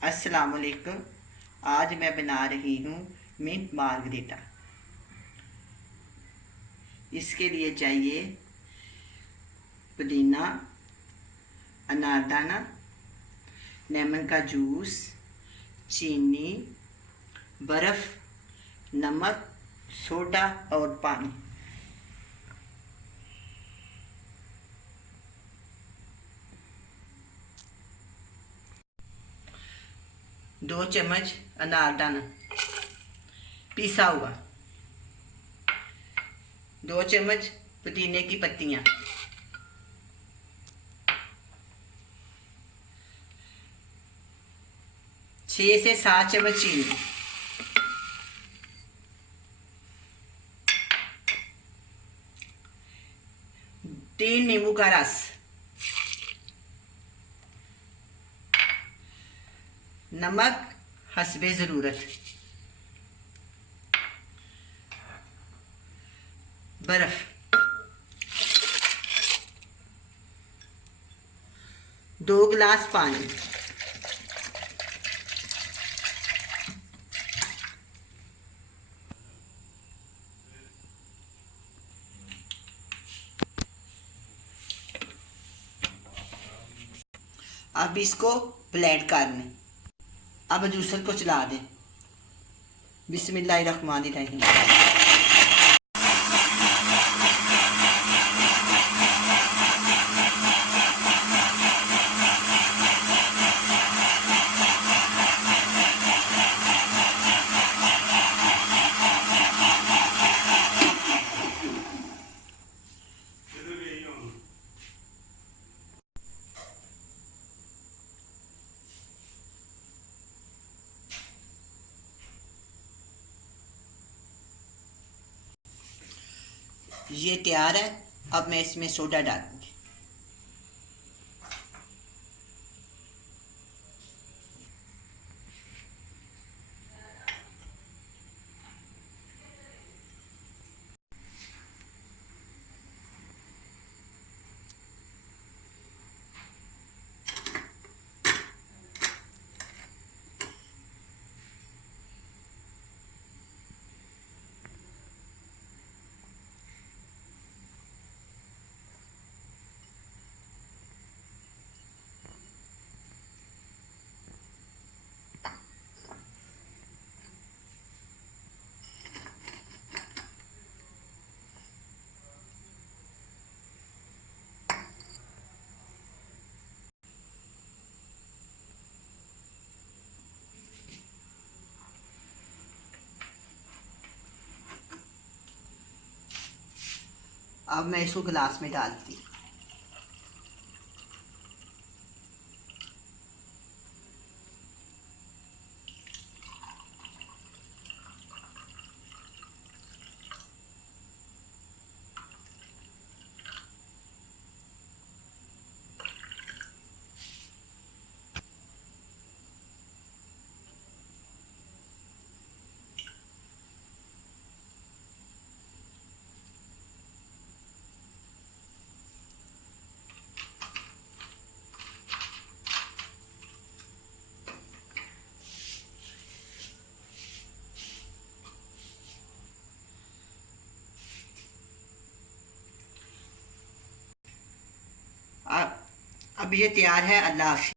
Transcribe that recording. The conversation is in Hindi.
अस्सलाम वालेकुम। आज मैं बना रही हूँ मिंट मार्गरेटा। इसके लिए चाहिए पुदीना, अनारदाना, लेमन का जूस, चीनी, बर्फ़, नमक, सोडा और पानी। दो चम्मच अनारदाना पिसा हुआ, 2 चम्मच पुदीने की पत्तियाँ, 6 से 7 चम्मच चीनी, 3 नींबू का रस, नमक हस्बे ज़रूरत, बर्फ़, 2 गिलास पानी। अब इसको ब्लेंड कर लें। अब जूसर को चला दें। बिस्मिल्लाहिर्रहमानिर्रहीम। ये तैयार है। अब मैं इसमें सोडा डालूंगी। अब मैं इसको गिलास में डालती हूँ। अब ये तैयार है। अल्लाह हाफ़िज़।